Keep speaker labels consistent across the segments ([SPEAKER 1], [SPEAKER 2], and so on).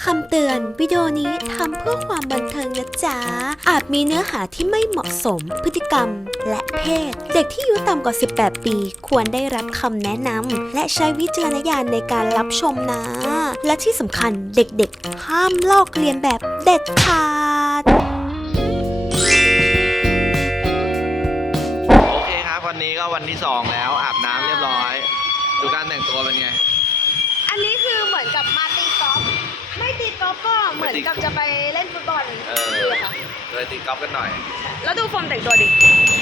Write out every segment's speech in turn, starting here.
[SPEAKER 1] ำเตือนวิดีโอนี้ทำเพื่อความบันเทิงนะจ๊ะอาจมีเนื้อหาที่ไม่เหมาะสมพฤติกรรมและเพศเด็กที่อายุต่ำกว่า18 ปีควรได้รับคำแนะนำและใช้วิจารณญาณในการรับชมนะและที่สำคัญเด็กๆห้ามลอกเลียนแบบเด็ดขาด
[SPEAKER 2] โอเคครับวันนี้ก็วันที่2แล้วอาบน้ำเรียบร้อยดูการแต่งตัวเป็นไง
[SPEAKER 3] อันนี้คือเหมือนกับมาตีกอล์ฟไม่ตีกอล์ฟก็เหมือนกับจะไปเล่นฟุตบอลเลยค่ะ
[SPEAKER 2] เลยตีกอล์ฟกันหน่อย
[SPEAKER 3] แล้วดูโฟมแต่งตัวดิ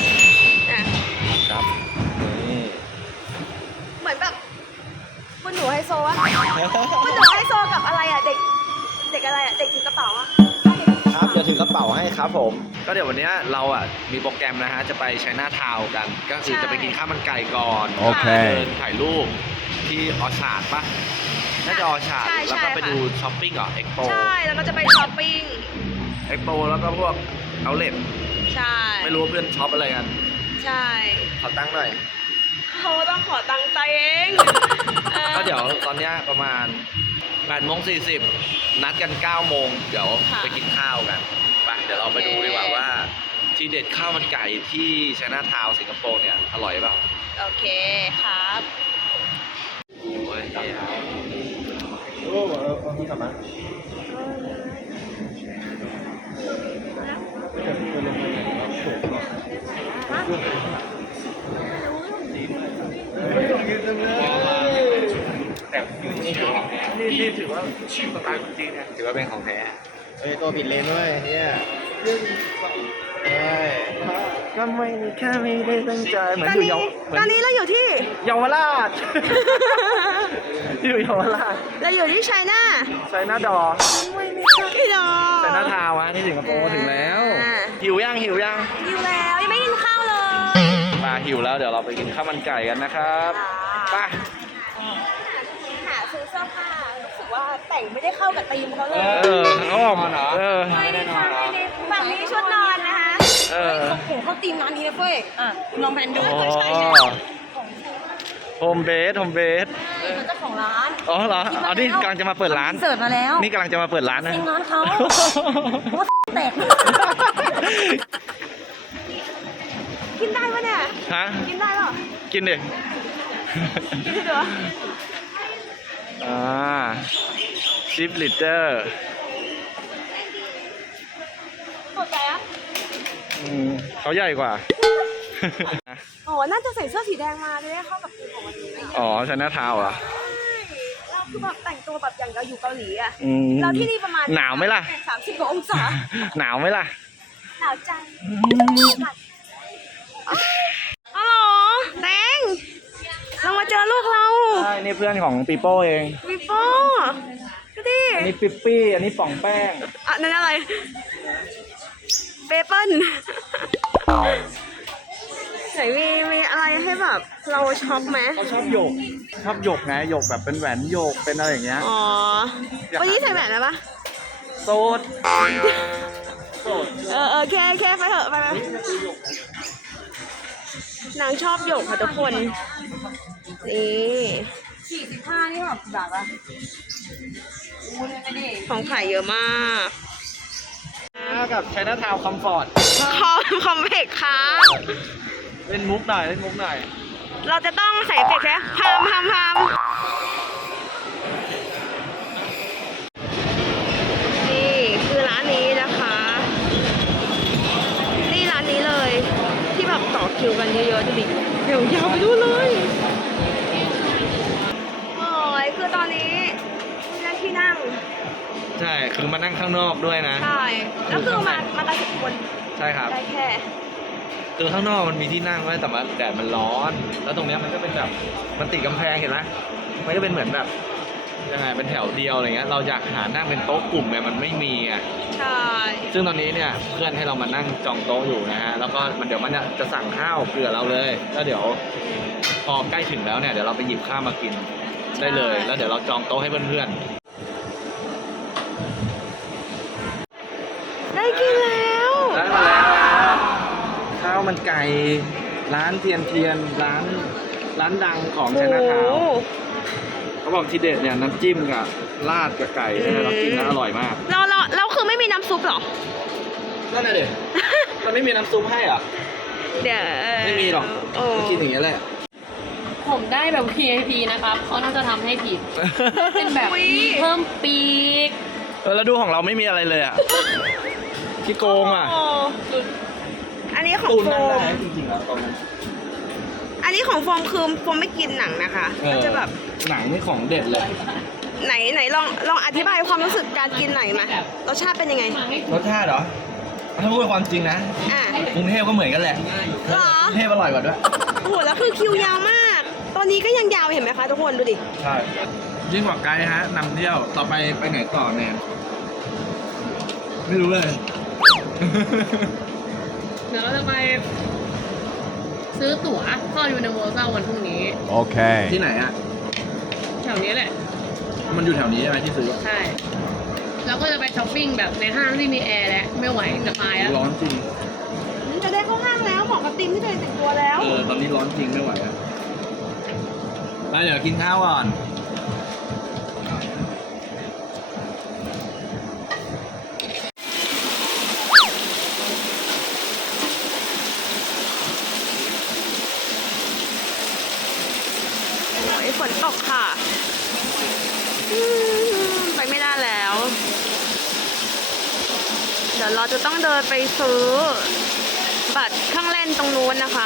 [SPEAKER 2] ครับนี่
[SPEAKER 3] เหมือนแบบคุณหนูไฮโซวะคุณหนูไฮโซกับอะไรอ่ะเด็กอะไรอ่ะเด็กถือกระเป๋าอ่ะ
[SPEAKER 2] ครับจะถือกระเป๋าให้ครับผมก็เดี๋ยววันนี้เราอ่ะมีโปรแกรมนะฮะจะไปไชน่าทาวน์กันก็คือจะไปกินข้าวมันไก่ก่อนโอเคเดินถ่ายรูปที่ออชาร์ดปะน่าจะออชาร์ดแล้วก็ไปดูช้อปปิ้งเหรอเอ็กโป
[SPEAKER 3] ใช่แล้วก็จะไปช้อปปิ้ง
[SPEAKER 2] เอ็กโปแล้วก็พวกเอาเลท
[SPEAKER 3] ใช่
[SPEAKER 2] ไม่รู้เพื่อนช็อปอะไรกัน
[SPEAKER 3] ใช่
[SPEAKER 2] ขอตั้งหน่อย
[SPEAKER 3] เขาต้องขอตังค์ใจเอง
[SPEAKER 2] ก็เดี๋ยวตอนนี้ประมาณ8:40นัดกัน9 โมงเดี๋ยวไปกินข้าวกันไปเดี๋ยวเราไปดูดีกว่าว่าที่เด็ดข้าวมันไก่ที่ไชน่าทาวน์สิงคโปร์เนี่ยอร่อยเปล่า
[SPEAKER 3] โอเคครับ
[SPEAKER 2] โอ้ยทำไมแต่นี่ถือว่าชิมสไตล์คนจีนเนี่ยถือว่าเป็นของแท้ตัวผิดเลนด้วยเนี่ยก็ไม่แค่ไม่ได้ตั้งใจเหมือนอยู่
[SPEAKER 3] ตอนนี้เราอยู่ที่
[SPEAKER 2] เยาวราชอยู่เยาวราช
[SPEAKER 3] เราอยู่ที่ไชน่า
[SPEAKER 2] ดอ
[SPEAKER 3] ที่ดอ
[SPEAKER 2] ไชน่าทาวน์ที่สิงคโปร์ถึงแล้วหิวยัง
[SPEAKER 3] หิวแล้วยังไม่กินข้าวเลย
[SPEAKER 2] มาหิวแล้วเดี๋ยวเราไปกินข้าวมันไก่กันนะครับไป
[SPEAKER 3] หาซื้อเสื้อผ้ารู้สึกว่าแต่งไม่ได้เข้ากับธีมเขาเลย
[SPEAKER 2] เขาออกมาเหรอ
[SPEAKER 3] ไม่ได้ค่ะฝั่งนี้ชุดนอนนะคะเขาธีมร้านนี้นะเฟ้ยลองแพนดูใช่
[SPEAKER 2] โฮมเบส
[SPEAKER 3] เป็นเจ้าของร้าน
[SPEAKER 2] อ๋อเหรออ๋อนี่กำลังจะมาเปิดร้าน
[SPEAKER 3] เสิร์ฟมาแล้ว
[SPEAKER 2] นี่กำลังจะมาเปิดร้านนะ
[SPEAKER 3] ทีมร้านเขาแตกกินได้ปะเนี่ย
[SPEAKER 2] ฮะ
[SPEAKER 3] กินได้หรอ
[SPEAKER 2] กินดิ
[SPEAKER 3] กินดิเหรอ
[SPEAKER 2] 10 ลิตร
[SPEAKER 3] สนใจอ่ะ
[SPEAKER 2] เขาใหญ่กว่า
[SPEAKER 3] อ๋อน่าจะใส่เสื้อสีแดงมาจะได้เข้ากับธีมของวันนี้
[SPEAKER 2] อ๋อไชน่าทาวน์เหรอ
[SPEAKER 3] เราคือแบบแต่งตัวแบบอย่างเราอยู่เกาหลีอ่ะเราที่นี่ประมาณ
[SPEAKER 2] หนาวไหมล่ะ
[SPEAKER 3] 30 องศา
[SPEAKER 2] หนาวไหมล่ะ
[SPEAKER 3] หนาวจังฮัลโหลแตงเรามาเจอลูกเรา
[SPEAKER 2] ใช่นี่เพื่อนของปีโป้เอง
[SPEAKER 3] ปีโป้ก็ดิ
[SPEAKER 2] อันนี้ปิ๊ปปี้อันนี้ป่องแป้ง
[SPEAKER 3] นั่นอะไรเปเปิ้ลไหนมีอะไรให้แบบเราช็อปไหม
[SPEAKER 2] เขาชอบหยกไงหยกแบบเป็นแหวนหยกเป็นอะไรอย่างเงี้ย
[SPEAKER 3] อ๋อวันนี้ใส่แหวนแล้วปะ
[SPEAKER 2] โสด
[SPEAKER 3] แค่ไปเถอะไปนางชอบหยกค่ะทุกคนนี่45นี่แบบอะของขายเยอะมาก
[SPEAKER 2] กับไชน่าทาวน์คอมฟอร์ต
[SPEAKER 3] คอมเพกค่ะ
[SPEAKER 2] เล่นมุกหน่อย
[SPEAKER 3] เราจะต้องใส่เฟกแค่พามนี่คือร้านนี้นะคะนี่ร้านนี้เลยที่แบบต่อคิวกันเยอะๆดูดิเดี๋ยวยาวไปดูเลยโอ้ยคือตอนนี้ได้ที่นั่ง
[SPEAKER 2] ใช่คือมานั่งข้างนอกด้วยนะ
[SPEAKER 3] ใช่แล้วคือมากัน10 คน
[SPEAKER 2] ใช่ครับ
[SPEAKER 3] ได้แค่
[SPEAKER 2] คือข้างนอกมันมีที่นั่งไว้แต่ว่าแดดมันร้อนแล้วตรงนี้มันก็เป็นแบบมันติดกำแพงเห็นไหมมันก็เป็นเหมือนแบบยังไงเป็นแถวเดียวอะไรเงี้ยเราอยากหานั่งเป็นโต๊ะกลุ่มเนี่ยมันไม่มีอ่ะ
[SPEAKER 3] ใช่
[SPEAKER 2] ซึ่งตอนนี้เนี่ยเพื่อนให้เรามานั่งจองโต๊ะอยู่นะฮะแล้วก็เดี๋ยวมันจะสั่งข้าวเผื่อเราเลยแล้วเดี๋ยวพอใกล้ถึงแล้วเนี่ยเดี๋ยวเราไปหยิบข้าวมากินได้เลยแล้วเดี๋ยวเราจองโต๊ะให้เพื่อน
[SPEAKER 3] ได้กินแล้ว
[SPEAKER 2] ข้าวมันไก่ร้านเทียนร้านดังของไชน่าทาวน์เขาบอกทีเด็ดเนี่ยน้ำจิ้มกับราดกับไก่ให้เรากินนะอร่อยมาก
[SPEAKER 3] เราคือไม่มีน้ำซุปเหรอ
[SPEAKER 2] นั่นน่ะดิ มันไม่มีน้ำซุปให้เหรอ
[SPEAKER 3] เดี๋ยว
[SPEAKER 2] ไม่มีหรอก
[SPEAKER 3] โอ้
[SPEAKER 2] ต้องกินอย่างนี้ยแหละ
[SPEAKER 4] ผมได้แบบ VIP นะครับเขาน่าจะทำให้ผิด เป็นแบบมีเพิ่มปีก
[SPEAKER 2] แล้วดูของเราไม่มีอะไรเลยอ่ะขี้โกงอ่ะ
[SPEAKER 3] โอ้อันนี้ของ
[SPEAKER 2] ตูน
[SPEAKER 3] โฟ
[SPEAKER 2] นั่งได้
[SPEAKER 3] ม
[SPEAKER 2] จริงๆแล้วตอนนั้น
[SPEAKER 3] อันนี้ของโฟมคือโฟมไม่กินหนังนะคะมันจะแบบ
[SPEAKER 2] หนังนี่ของเด็ดเลย
[SPEAKER 3] ไหนลองอธิบายความรู้สึกการกินหน่อยมารสชาติเป็นยังไง
[SPEAKER 2] รสชาติเหรอ ถ้าพูดความจริงนะ
[SPEAKER 3] อ่ะ
[SPEAKER 2] กรุงเทพก็เหมือนกันแหละ
[SPEAKER 3] เหรอก
[SPEAKER 2] รุงเทพอร่อยกว่าด้วย
[SPEAKER 3] โอ้โหแล้วคือคิวยาวมาก ตอนนี้ก็ยังยาวเห็นไหมคะทุกคนดูดิ
[SPEAKER 2] ใช่ยิ่งกว่าไกด์ฮะนำเที่ยวต่อไปไหนต่อแนนไม่รู้เลย
[SPEAKER 4] เดี๋ยวเราจะไปซื้อตั๋วเข้ายูนิเวอร์แซลวันพรุ่งนี้
[SPEAKER 5] Okay.
[SPEAKER 2] ที่ไหนอ่ะ
[SPEAKER 4] แถวนี้แหละ
[SPEAKER 2] มันอยู่แถวนี้ใช่ไหมที่ซื้อ
[SPEAKER 4] ใช่ แล้วก็จะไปช้อปปิ้งแบบในห้างที่มีแอร์แล้วไม่ไหวจะตายแล้ว
[SPEAKER 2] ร้อนจริง
[SPEAKER 3] จะได้เข้าห้างแล้วของกับติมที่เคยแต่งตัวแล้ว
[SPEAKER 2] ตอนนี้ร้อนจริงไม่ไหวอ่ะไปเดี๋ยวกินข้าวก่อน
[SPEAKER 3] โอ้ยฝนตกค่ะไปไม่ได้แล้ว เดี๋ยวเราจะต้องเดินไปซื้อ บัตรเครื่องเล่นตรงนู้นนะคะ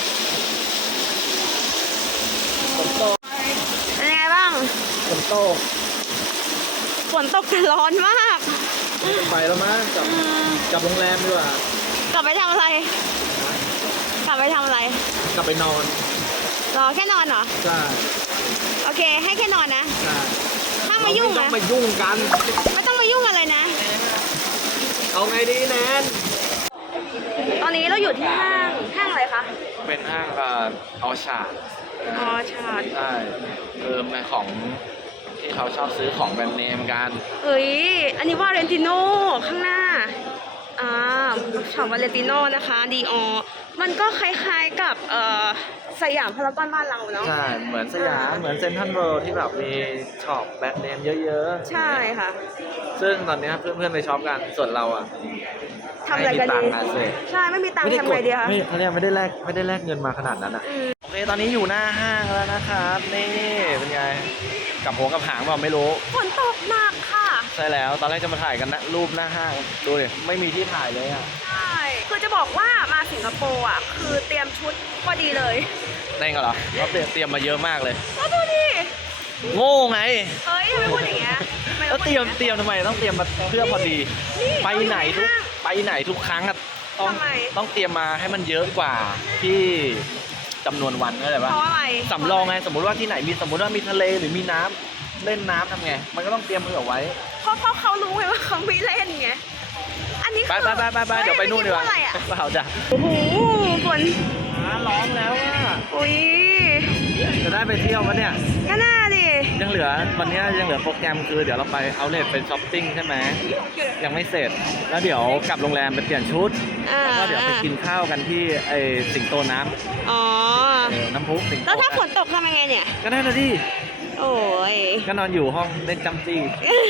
[SPEAKER 2] ฝนตก
[SPEAKER 3] เป็นยังไงบ้าง
[SPEAKER 2] ฝนตก
[SPEAKER 3] ฝนตกแต่ร้อนมาก
[SPEAKER 2] ไปแล้วมั้งกลับโรงแรมดีกว่า
[SPEAKER 3] กลับไปทำอะไร กลับไปทำอะไร
[SPEAKER 2] กลับไปนอน
[SPEAKER 3] รอแค่นอนเหรอ
[SPEAKER 2] ใช่
[SPEAKER 3] โอเค ให้แค่นอนนะ
[SPEAKER 2] ใช่
[SPEAKER 3] ห้ามมายุ่ง
[SPEAKER 2] ต้อ
[SPEAKER 3] นะ
[SPEAKER 2] งมายุ่งกัน
[SPEAKER 3] ไม่ต้องมายุ่งอะไรนะ
[SPEAKER 2] เอาไงดีแนน
[SPEAKER 3] ตอนนี้เราอยู่ที่ห้างอะไรคะ
[SPEAKER 2] เป็นห้างออชาร์ด
[SPEAKER 3] อ๋อชาร์ด
[SPEAKER 2] ใช่มาของที่เขาชอบซื้อของแบรนด์เนมกัน
[SPEAKER 3] เฮ้ย อันนี้วาเลนติโนข้างหน้า ช็อปวาเลนติโนนะคะดีออมันก็คล้ายๆกับสยามพารากอนบ้านเราเนาะ
[SPEAKER 2] ใช่ เหมือนสยาม เหมือนเซ็นทรัลเวิลด์ที่แบบมีช็อปแบรนด์เนมเยอะๆ
[SPEAKER 3] ใช่ค่ะ
[SPEAKER 2] ซึ่งตอนนี้เพื่อนๆไปช็อปกัน ส่วนเราอ่ะ
[SPEAKER 3] ทำอะไรกันดี
[SPEAKER 2] ไม่มีตังค์อะสิ
[SPEAKER 3] ใช่ ไม่มีตังค์ทำไงดีคะ
[SPEAKER 2] ไม่เขาเรียกไม่ได้แลกเงินมาขนาดนั้นอ่ะ โอเค ตอนนี้อยู่หน้าห้างแล้วนะครับ นี่ เป็นไง กับหัวกับหางเปล่าไม่รู้
[SPEAKER 3] ฝนตกหนักค่ะ
[SPEAKER 2] ใช่แล้ว ตอนแรกจะมาถ่ายกันนะรูปหน้าห้าง ดูดิ ไม่มีที่ถ่ายเลยอ่ะ
[SPEAKER 3] ใช่ คือจะบอกว่ามาสิงคโปร์อ่ะ คือเตรียมชุดพอดีเลย
[SPEAKER 2] ได้เหรอเราเตรียมมาเยอะมากเลย
[SPEAKER 3] ก็ดูดิ
[SPEAKER 2] โง่ไง
[SPEAKER 3] เฮ้ยทำไมพูดอย่างเงี้ยทำไ
[SPEAKER 2] แล้วเตรียมทำไมต้องเตรียมมาเพื่อพอดี
[SPEAKER 3] นี่
[SPEAKER 2] ไปไหน
[SPEAKER 3] เราอยู่
[SPEAKER 2] ทุกครั้งอะต้อง
[SPEAKER 3] ทำไม
[SPEAKER 2] ต้องเตรียมมาให้มันเยอะกว่าที่จำนวนวันเข้าใจ
[SPEAKER 3] เพ
[SPEAKER 2] ปะ
[SPEAKER 3] ราะอะไร
[SPEAKER 2] สำรองไงสมมุติว่าที่ไหนสมมุติว่ามีทะเลหรือมีน้ำเล่นน้ำทำไง มันก็ต้องเตรียมเผื่อไว้
[SPEAKER 3] เพราะเขารู้ไงว่าเขาไม่เล่นไง อันนี้
[SPEAKER 2] ไป
[SPEAKER 3] คือ
[SPEAKER 2] ไปเดี๋ยวไปนู่นดีกว่า
[SPEAKER 3] เฮ้ยอันนี้พูอะไรอ่ะ
[SPEAKER 2] เปล่าจ้ะ
[SPEAKER 3] โอ้โหฝน
[SPEAKER 2] ร้องแล้วอ่ะ
[SPEAKER 3] อุ้ย
[SPEAKER 2] จะได้ไปเที่ยวมั้ยเนี่ย
[SPEAKER 3] ก็น่าดิ
[SPEAKER 2] ยังเหลือวันนี้ยังเหลือโปรแกรมคือเดี๋ยวเราไปเอาเลทเป็นช้อปปิ้งใช่ไหมยังไม่เสร็จแล้วเดี๋ยวกลับโรงแรมไปเปลี่ยนชุด แล้วก็เดี๋ยวไปกินข้าวกันที่ไอสิงโตน้ำ
[SPEAKER 3] อ๋อ
[SPEAKER 2] น้ำพุสิงโต
[SPEAKER 3] แล้วถ้าฝนตกทำยังไงเนี่ย
[SPEAKER 2] ก็ได้นะดิ
[SPEAKER 3] โอ้ย
[SPEAKER 2] ก็นอนอยู่ห้องเล่นจำจี้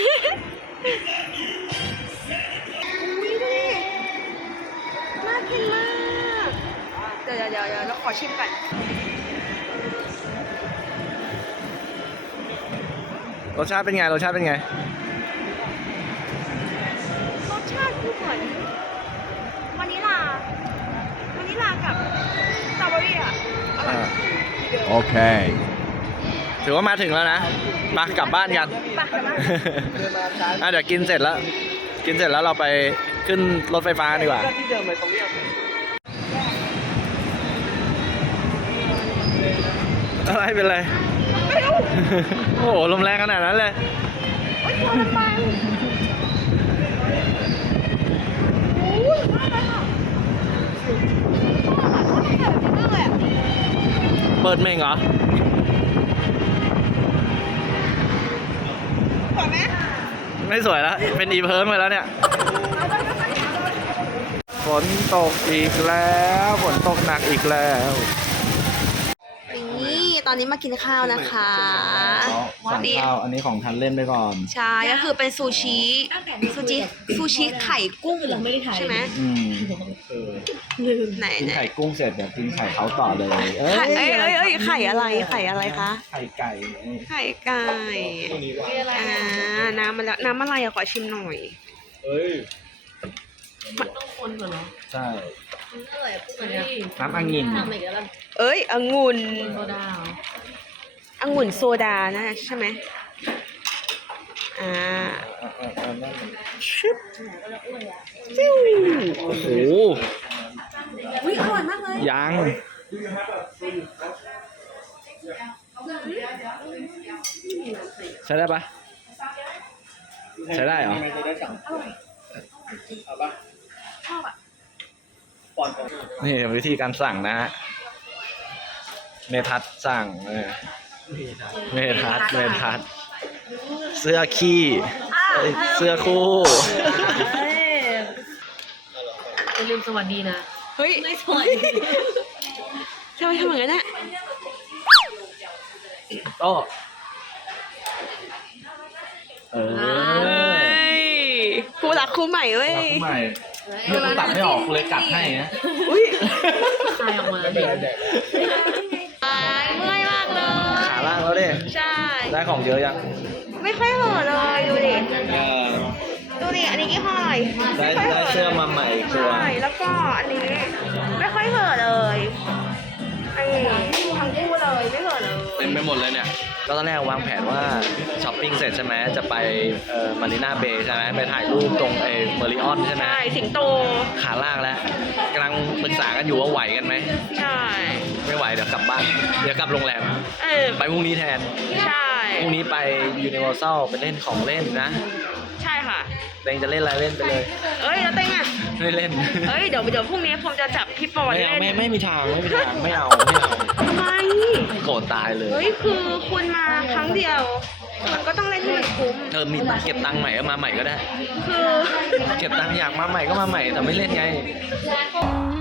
[SPEAKER 3] น่ากินมาก เดี๋ยวเราขอชิมก่อน
[SPEAKER 2] รสชาติเป็นไง
[SPEAKER 3] รสชาติคือเหมือนวานิลากับสตรอเบอรี่อ่ะอร่อย
[SPEAKER 5] Okay.
[SPEAKER 2] ถือว่ามาถึงแล้วนะมากลับบ้านกัน
[SPEAKER 3] ไปกันนะ
[SPEAKER 2] เดี๋ยวกินเสร็จแล้วเราไปขึ้นรถไฟฟ้าดีกว่าอะไรเป็นไร โอ้โหลมแรงขนาดนั้นเลย
[SPEAKER 3] โอ้ยตัวมันบางโอ้ยมากเลยค่ะชอบแบบนี้มากเลยอะ
[SPEAKER 2] เปิดเมงเหรอ
[SPEAKER 3] สวยไหม
[SPEAKER 2] ไม่สวยแล้ว เป็นอีเพิร์มไปแล้วเนี่ย ฝนตกอีกแล้ว ฝนตกหนักอีกแล้ว
[SPEAKER 3] นี่ตอนนี้มากินข้าวนะคะ
[SPEAKER 2] สั่งข้าวอันนี้ของทันเล่นไปก่อน
[SPEAKER 3] ใช่ก็คือเป็นซูชิไข่กุ้งใช่ไหม ไหน
[SPEAKER 2] กิน
[SPEAKER 3] ไหน
[SPEAKER 2] ไข่กุ้งเสร็จเดี๋ยวกินไข่เขาต่อเลย
[SPEAKER 3] ไข่ไข่อะไรคะ
[SPEAKER 2] ไข่ไก่
[SPEAKER 3] ไข่ไก่น้ำมาแล้วน้ำอะไรอะขอชิมหน่อย
[SPEAKER 2] เฮ้ย
[SPEAKER 4] ต้องคนก่อนเนาะ
[SPEAKER 2] ใช่
[SPEAKER 4] อร่อยพูดมาเนี่ย
[SPEAKER 2] น้ำองิ่น
[SPEAKER 4] ทำอีกแล้วล่ะ
[SPEAKER 3] เอ้ยองุ่น
[SPEAKER 4] โซดา
[SPEAKER 3] องุ่นโซดานะใช่ไหมชึบฟิวโอ้โหอร่อยมากเลย
[SPEAKER 2] ยังใช้ได้ปะใช้ได้เหรอนี่วิธีการสั่งนะฮะเมทัศน์สั่งเมทัศน์เสื้อขี้เสื้อคู่
[SPEAKER 4] อย่าลืมสวัสดีนะ
[SPEAKER 3] เฮ้ย
[SPEAKER 4] ไม่สวัสดี
[SPEAKER 3] ทำไมทำอย่างนั้นอะ
[SPEAKER 2] โต้
[SPEAKER 3] กูรักคู่ใหม่เว้ย
[SPEAKER 2] ใหม่เนี่ยกูตัดไม่ออกกูเลยกัดให้นะ
[SPEAKER 3] อุ้ย
[SPEAKER 4] คายออกมาเด็ก
[SPEAKER 3] เมื่อยมากเลย
[SPEAKER 2] ขาล่างแล้วดิ
[SPEAKER 3] ใช่
[SPEAKER 2] ได้ของเยอะยัง
[SPEAKER 3] ไม่ค่อยเห่อะเลยดูดิ
[SPEAKER 2] เออ
[SPEAKER 3] ดูดิอันนี้กี่ห้ออะไร
[SPEAKER 2] ได้เสื้อมาใหม่ตัว
[SPEAKER 3] ใช่แล้วก็อันนี้ไม่ค่อยเห่อะเลยไอ้ทั้งคู่เลยไม่เห่อะเลย
[SPEAKER 2] เต็มไปหมดเลยเนี่ยก็ตอนแรกวางแผนว่าช้อปปิ้งเสร็จใช่ไหมจะไปมารีนาเบย์ใช่ไหมไปถ่ายรูปตรงเมอริออนใช่ไหม
[SPEAKER 3] ใช่สิงโต
[SPEAKER 2] ขาล่างแล้วกำลังปรึกษากันอยู่ว่าไหวกันไหม
[SPEAKER 3] ใช่
[SPEAKER 2] ไม่ไหวเดี๋ยวกลับบ้านเดี๋ยวกลับโรงแรม ไปพรุ่งนี้แทน
[SPEAKER 3] ใช่
[SPEAKER 2] พรุ่งนี้ไปยูนิเวอร์แซลไปเล่นของเล่นนะ
[SPEAKER 3] ใช่ค่ะ
[SPEAKER 2] เต็งจะเล่นอะไรเล่นไปเลย
[SPEAKER 3] เอ้ยแล้วเต้งอ่ะ
[SPEAKER 2] ไม่เล่น
[SPEAKER 3] เอ้ยเดี๋ยวพรุ่งนี้ผมจะจับพี่ปอน
[SPEAKER 2] ไม่
[SPEAKER 3] เล่
[SPEAKER 2] เอา
[SPEAKER 3] น
[SPEAKER 2] ไม่มีทางไม่เอา
[SPEAKER 3] ทำไม
[SPEAKER 2] โกรธตายเลย
[SPEAKER 3] เฮ้ยคือคุณมาครั้งเดียว มันก็ต้องเล่นให้มันคุ้ม
[SPEAKER 2] มีตังค์เก็บตังค์ใหม่ก็มาใหม่ก็ได้
[SPEAKER 3] คือ
[SPEAKER 2] เก็บตังค์อยากมาใหม่ก็มาใหม่แต่ไม่เล่นไง